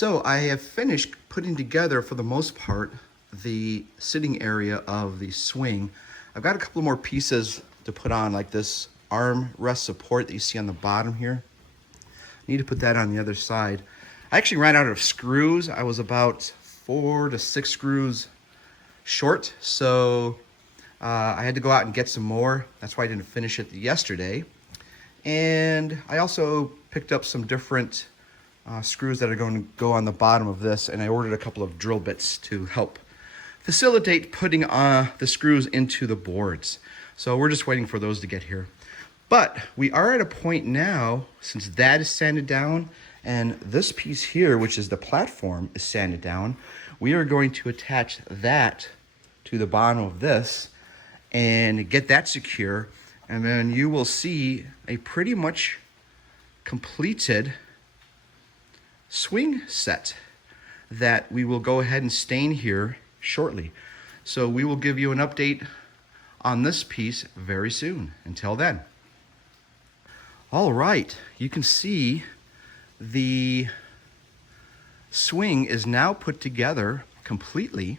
So I have finished putting together, for the most part, the sitting area of the swing. I've got a couple more pieces to put on, like this armrest support that you see on the bottom here. I need to put that on the other side. I actually ran out of screws. I was about 4 to 6 screws short, so I had to go out and get some more. That's why I didn't finish it yesterday. And I also picked up some different screws that are going to go on the bottom of this, and I ordered a couple of drill bits to help facilitate putting the screws into the boards. So we're just waiting for those to get here. But we are at a point now, since that is sanded down and this piece here, which is the platform, is sanded down, we are going to attach that to the bottom of this and get that secure, and then you will see a pretty much completed swing set that we will go ahead and stain here shortly. So we will give you an update on this piece very soon. Until then. All right, you can see the swing is now put together completely.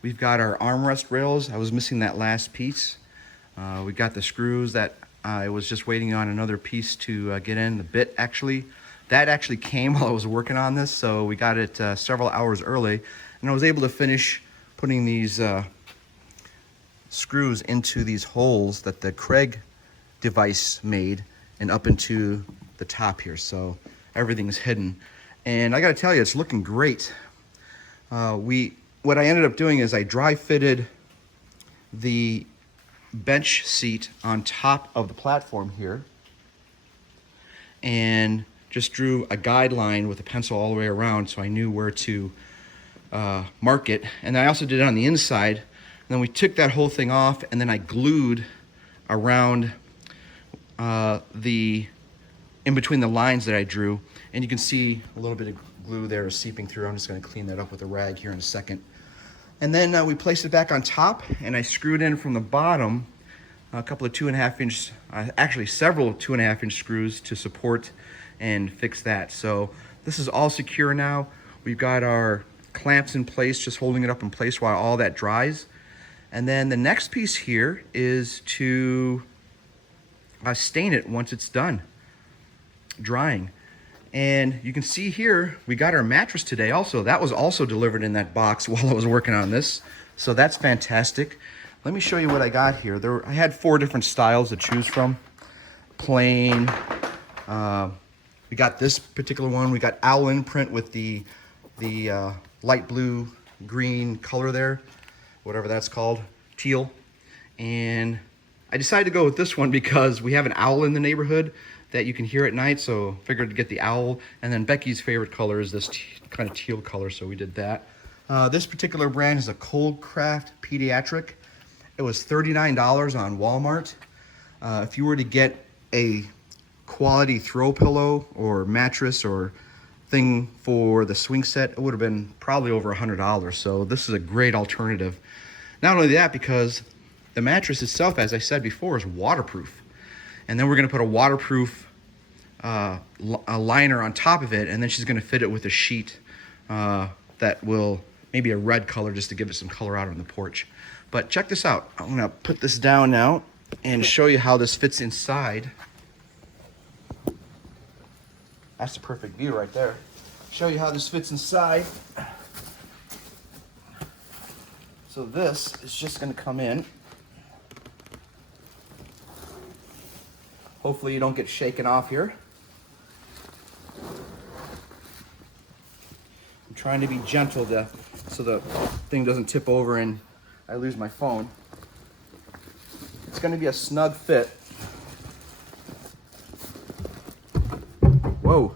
We've got our armrest rails. I was missing that last piece. We got the screws that I was just waiting on another piece to get in. The bit that actually came while I was working on this, so we got it several hours early, and I was able to finish putting these screws into these holes that the Craig device made and up into the top here, so everything's hidden. And I gotta tell you, it's looking great. What I ended up doing is I dry fitted the bench seat on top of the platform here and just drew a guideline with a pencil all the way around so I knew where to mark it. And I also did it on the inside. And then we took that whole thing off, and then I glued around in between the lines that I drew. And you can see a little bit of glue there is seeping through. I'm just gonna clean that up with a rag here in a second. And then we placed it back on top, and I screwed in from the bottom a couple of 2.5 inch, actually several 2.5 inch screws to support and fix that. So this is all secure now. We've got our clamps in place, just holding it up in place while all that dries. And then the next piece here is to stain it once it's done drying. And you can see here, we got our mattress today also. That was also delivered in that box while I was working on this. So that's fantastic. Let me show you what I got here. I had 4 different styles to choose from. Plain, we got this particular one. We got owl imprint with the light blue green color there, whatever that's called, teal. And I decided to go with this one because we have an owl in the neighborhood that you can hear at night, so figured to get the owl. And then Becky's favorite color is this kind of teal color, so we did that. This particular brand is a Coldcraft Pediatric. It was $39 on Walmart. If you were to get a quality throw pillow or mattress or thing for the swing set, it would have been probably over $100. So this is a great alternative. Not only that, because the mattress itself, as I said before, is waterproof. And then we're gonna put a waterproof a liner on top of it, and then she's gonna fit it with a sheet that will, maybe a red color just to give it some color out on the porch. But check this out. I'm gonna put this down now and show you how this fits inside. That's the perfect view right there. Show you how this fits inside. So this is just gonna come in. Hopefully you don't get shaken off here. I'm trying to be gentle so the thing doesn't tip over and I lose my phone. It's gonna be a snug fit. Whoa.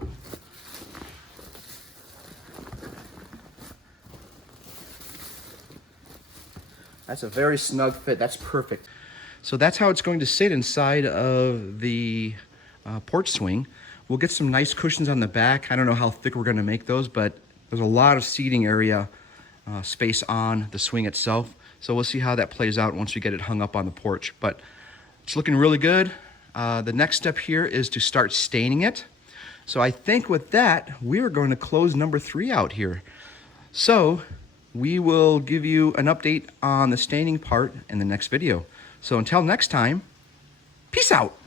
That's a very snug fit. That's perfect. So that's how it's going to sit inside of the porch swing. We'll get some nice cushions on the back. I don't know how thick we're going to make those, but there's a lot of seating area space on the swing itself. So we'll see how that plays out once we get it hung up on the porch. But it's looking really good. The next step here is to start staining it. So I think with that, we're going to close number 3 out here. So we will give you an update on the staining part in the next video. So until next time, peace out.